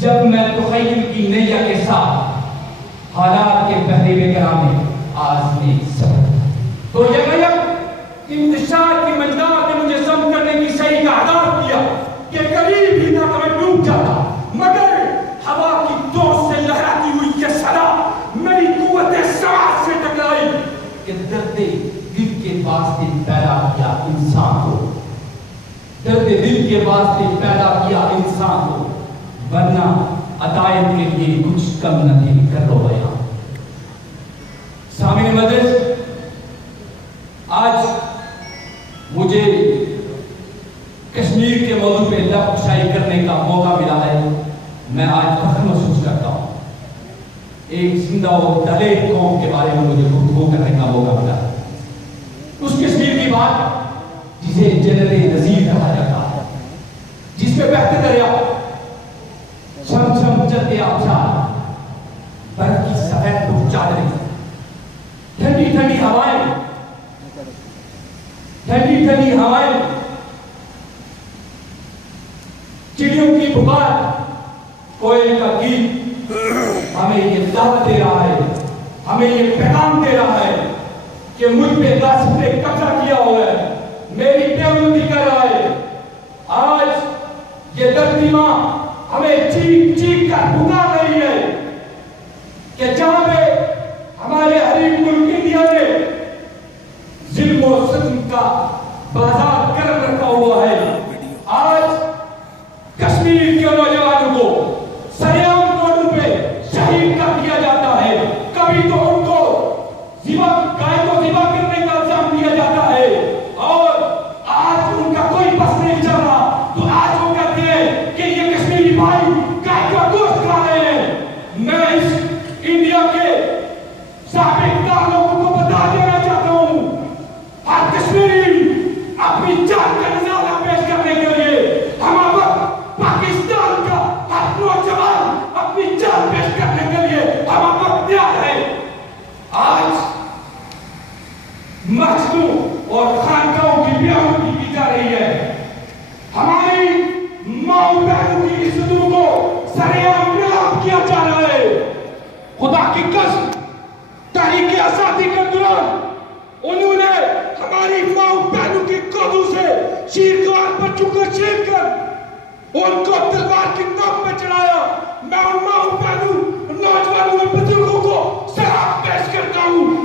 جب میں تخیل کی نیا کے ساتھ حالات کے بحری میں گرانے آزمی سب تو یک انتشار کی منزلات نے مجھے ضم کرنے کی صحیح کا آغاز کیا کہ قریب ہی تھا کہ میں ڈوب جاتا، مگر ہوا کی دوست سے لہراتی ہوئی یہ صدا میری قوت سماعت سے ٹکرائی کہ درد دل کے واسطے پیدا کیا انسان کو، درد دل کے واسطے پیدا کیا انسان کو، ورنہ عطائب کے لیے کچھ کم نہیں کر رہا ہے۔ سامعین مدرس، آج مجھے کشمیر کے موضوع پہ لب کشائی کرنے کا موقع ملا ہے۔ میں آج فخر محسوس کرتا ہوں، ایک زندہ و دلیر قوم کے بارے میں مجھے گفتگو کرنے کا موقع ملا ہے۔ اس کشمیر کی بات جسے جنت نظیر کہا جاتا ہے، جس میں بہتے دریا، چھم چھم چلتے آبشار، برف کی سفید چادریں، ٹھنڈی ٹھنڈی ہوائیں، ٹھنڈی ٹھنڈی ہوائیں، چڑیوں کی پکار، کوئل کا گیت ہمیں یہ دعوت دے رہا ہے، ہمیں یہ پیغام دے رہا ہے کہ مجھ پہ غاصب نے قبضہ کیا ہوا ہے، میری پیروی کر رہا ہے۔ آج یہ دھرتی ماں ہمیں چیخ چیخ کر پکار رہی ہے کہ جہاں پہ ہمارے حریف ملک انڈیا نے ظلم و ستم کا بازار گرم رکھا ہوا ہے، آج کشمیر کے نوجوانوں کو سریعام طور پہ شہید کر دیا جاتا ہے، کبھی تو ان کو گائے کو ذبح کرنے کا الزام دیا جاتا ہے، اور آج ان کا کوئی بس نہیں چل رہا تو آج وہ کہتے ہیں کہ یہ کشمیری بھائی گائے کا گوشت کھا رہے ہیں۔ میں اس انڈیا کے سابق دارالحکومت کو بتا دینا چاہتا ہوں، ہر کشمیری اپنی جان کا نذرانہ پیش کرنے کے لیے ہم وقت پاکستان کا ہر نوجوان اپنی جان پیش کرنے کے لیے ہم وقت تیار ہے۔ آج مسجدوں اور خانقاہوں کی بیعوری کی جا رہی ہے، ہماری ماؤں بہنوں کی عزتوں کو سرعام نیلام کیا جا رہا ہے۔ خدا کی قسم، تحریک آزادی کے دوران انہوں نے ہماری ماؤں بہنوں کی قوضوں سے شیرخوار بچوں کو چھین کر ان کو تلوار کی نوک پہ چڑھایا۔ میں ان ماؤں بہنوں، نوجوانوں اور بزرگوں کو سلام پیش کرتا ہوں۔